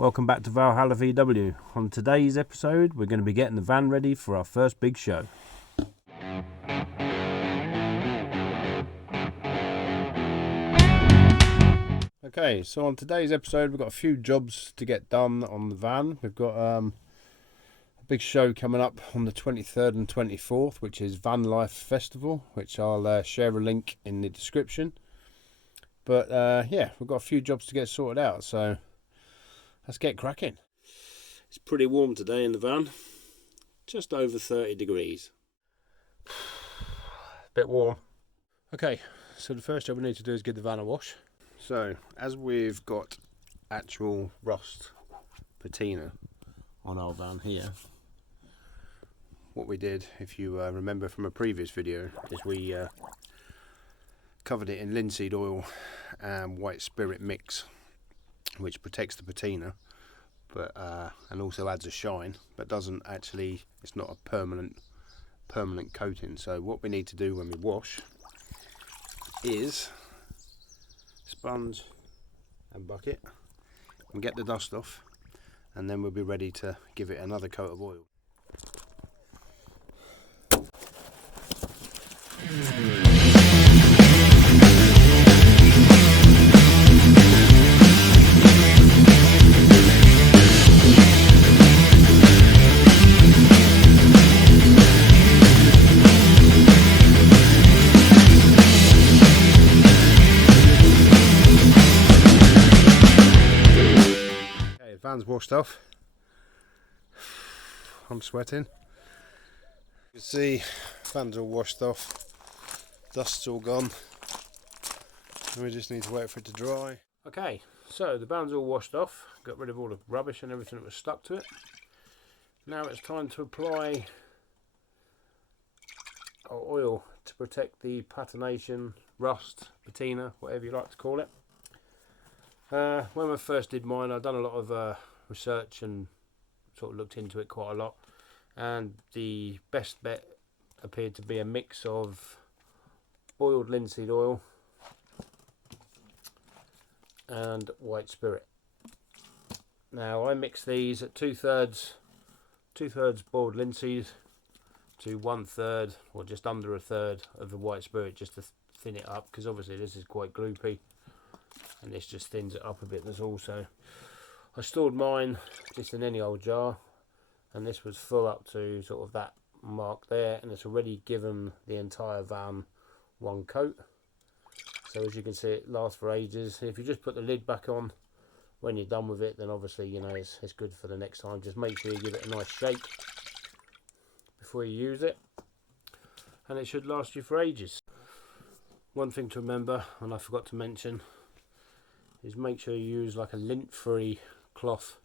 Welcome back to Valhalla VW. On today's episode, we're going to be getting the van ready for our first big show. Okay, so on today's episode, we've got a few jobs to get done on the van. We've got a big show coming up on the 23rd and 24th, which is Van Life Festival, which I'll share a link in the description. But yeah, we've got a few jobs to get sorted out, so let's get cracking. It's pretty warm today in the van, just over 30 degrees. Bit warm. Okay, so the first job we need to do is give the van a wash. So, as we've got actual rust patina on our van here, what we did, if you remember from a previous video, is we covered it in linseed oil and white spirit mix, which protects the patina, but and also adds a shine, but doesn't actually, it's not a permanent coating. So what we need to do when we wash is sponge and bucket and get the dust off, and then we'll be ready to give it another coat of oil. Van's washed off. I'm sweating. You can see van's all washed off, dust's all gone, and we just need to wait for it to dry. Okay, so the van's all washed off, got rid of all the rubbish and everything that was stuck to it. Now it's time to apply our oil to protect the patination, rust, patina, whatever you like to call it. When I first did mine, I'd done a lot of research and sort of looked into it quite a lot, and the best bet appeared to be a mix of boiled linseed oil and white spirit. Now I mix these at two-thirds boiled linseed to 1/3 or just under a third of the white spirit, just to thin it up, because obviously this is quite gloopy. And this just thins it up a bit, that's all. So I stored mine just in any old jar, and this was full up to sort of that mark there, and it's already given the entire van one coat. So as you can see, it lasts for ages. If you just put the lid back on when you're done with it, then obviously, you know, it's good for the next time. Just make sure you give it a nice shake before you use it, and it should last you for ages. One thing to remember, and I forgot to mention, is make sure you use like a lint-free cloth,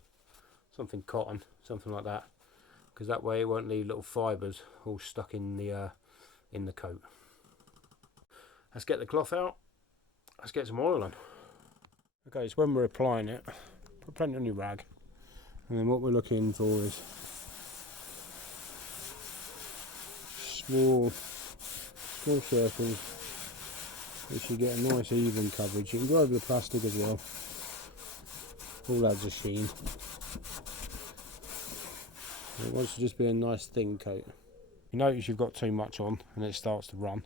something cotton, something like that, because that way it won't leave little fibres all stuck in the coat. Let's get the cloth out. Let's get some oil on. Okay, so when we're applying it, put plenty on your rag, and then what we're looking for is small circles, which you get a nice even coverage. You can go over the plastic as well. All adds a sheen. It wants to just be a nice thin coat. You notice you've got too much on and it starts to run.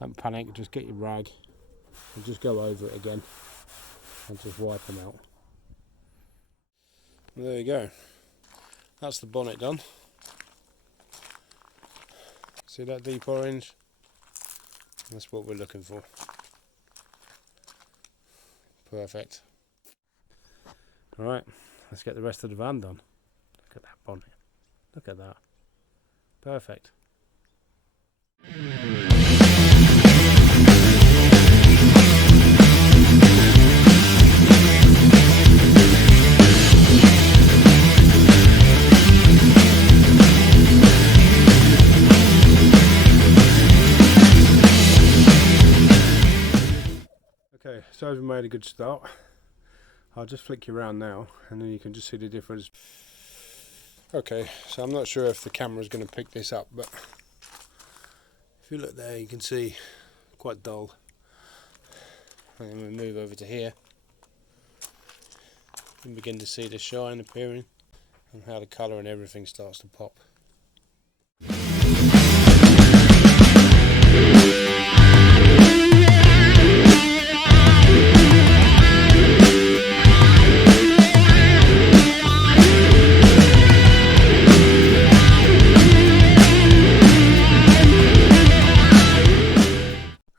Don't panic, just get your rag and just go over it again and just wipe them out. And there you go. That's the bonnet done. See that deep orange? That's what we're looking for. Perfect. Alright, let's get the rest of the van done. Look at that bonnet. Look at that. Perfect. Okay, so we've made a good start. I'll just flick you around now, and then you can just see the difference. Okay, so I'm not sure if the camera's going to pick this up, but if you look there, you can see quite dull. And then we move over to here. can begin to see the shine appearing and how the colour and everything starts to pop.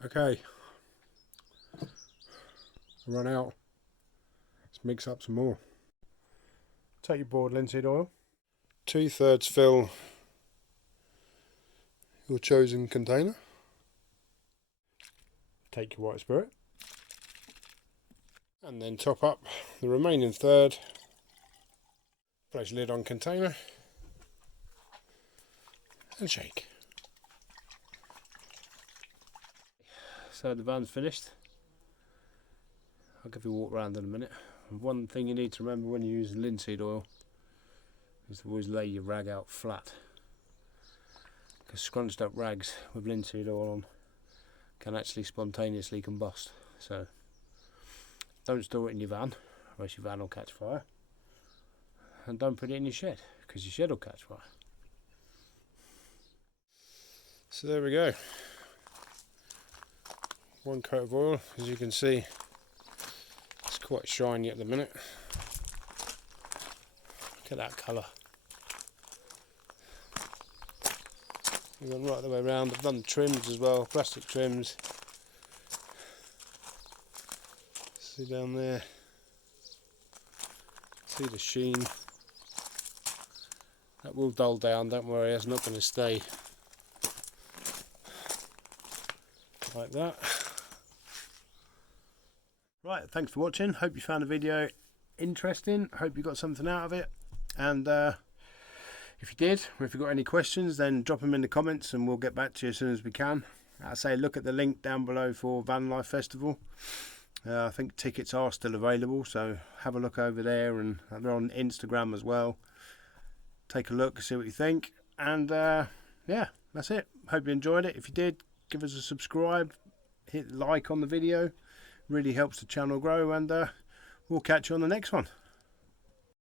Okay, I run out. Let's mix up some more. Take your board linseed oil. 2/3 fill your chosen container. Take your white spirit. And then top up the remaining third. Place lid on container. And shake. So the van's finished. I'll give you a walk around in a minute. One thing you need to remember when you use linseed oil is to always lay your rag out flat, because scrunched up rags with linseed oil on can actually spontaneously combust. So don't store it in your van, or else your van will catch fire, and don't put it in your shed, because your shed will catch fire. So there we go. One coat of oil, as you can see, it's quite shiny at the minute. Look at that colour. We've gone right the way around. I've done trims as well, plastic trims. See down there, see the sheen. That will dull down, don't worry, it's not going to stay like that. Right, thanks for watching. Hope you found the video interesting. Hope you got something out of it. And if you did, or if you've got any questions, then drop them in the comments and we'll get back to you as soon as we can. I say look at the link down below for Van Life Festival. I think tickets are still available, so have a look over there, and they're on Instagram as well. Take a look, see what you think. And yeah, that's it. Hope you enjoyed it. If you did, give us a subscribe, hit like on the video. Really helps the channel grow, and we'll catch you on the next one.